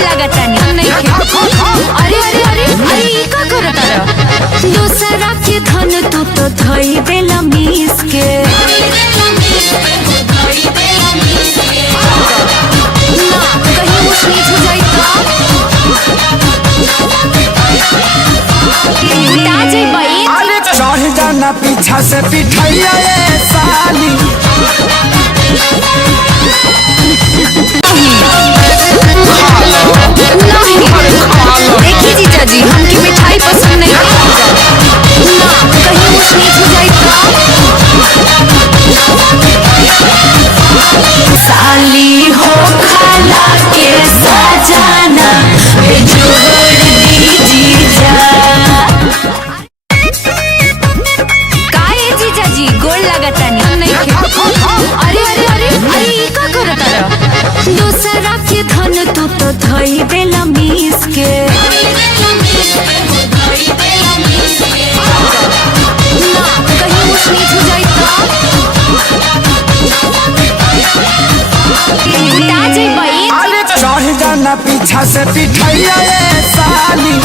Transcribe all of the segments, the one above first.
लागतानी नहीं के। अरे अरे अरे अरे ई का करत रह दूसरा के धन तू तो धई देला मीस के। ना कहीं ऊंच नीच हो जाई तो चढ़ जाना पीछा से पिठाइया साली। देखिए जीजा जी हमकी मिठाई पसंद नहीं ना कहीं ऊंच नीच हो जाई तो। साली हो खाला के सजाना बेजोड़ दी जीजा। काहे जीजा जी गोड़ लागतानी नहीं के। अरे अरे अरे अरे ई का करत रह दूसरा के धन तू तो धई देला मीस के। ना कहीं ऊंच नीच हो जाई तो। चढ़ जाना पीछा से पिठाइया साली।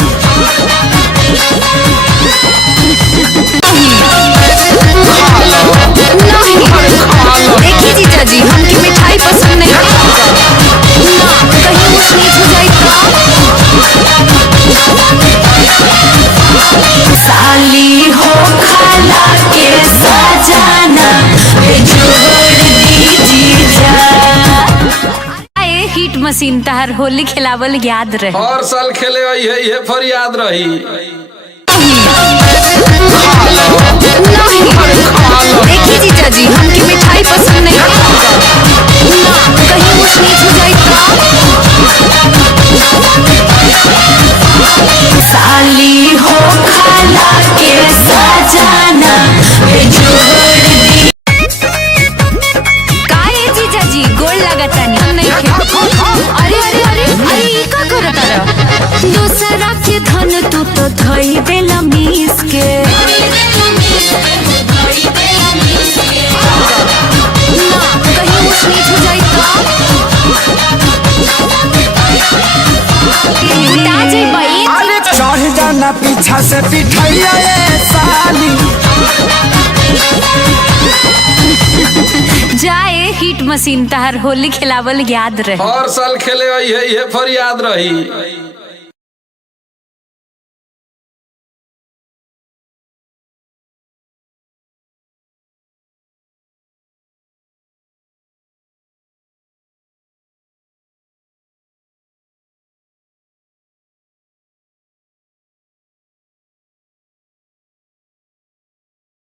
देखिए जीजा जी हमकी मिठाई पसंद नहीं ना कहीं ऊंच नीच हो जाई तो। साली हो खाला के सजाना बेजोड़ दी जीजा। आए हिट मशीन तहर होली खिलावल याद रहे। हर साल खेले ये पर याद रही। देखिए जीजा जी हमकी मिठाई पसंद नहीं ना कहीं ऊंच नीच हो जाई तो। साली हो खाला के सजाना बेजोड़ दी। काहे जीजा जी गोड़ लागतानी नहीं के। अरे अरे अरे अरे ई का करत रह दूसरा के धन तू तो धई देला मीस के। ना कहीं ऊंच नीच हो जाई तो। चढ़ जाना पीछा से पिठाइया साली। जाए हिट मशीन तहर होली खिलावल याद रहे। हर साल खेले ये पर याद रही।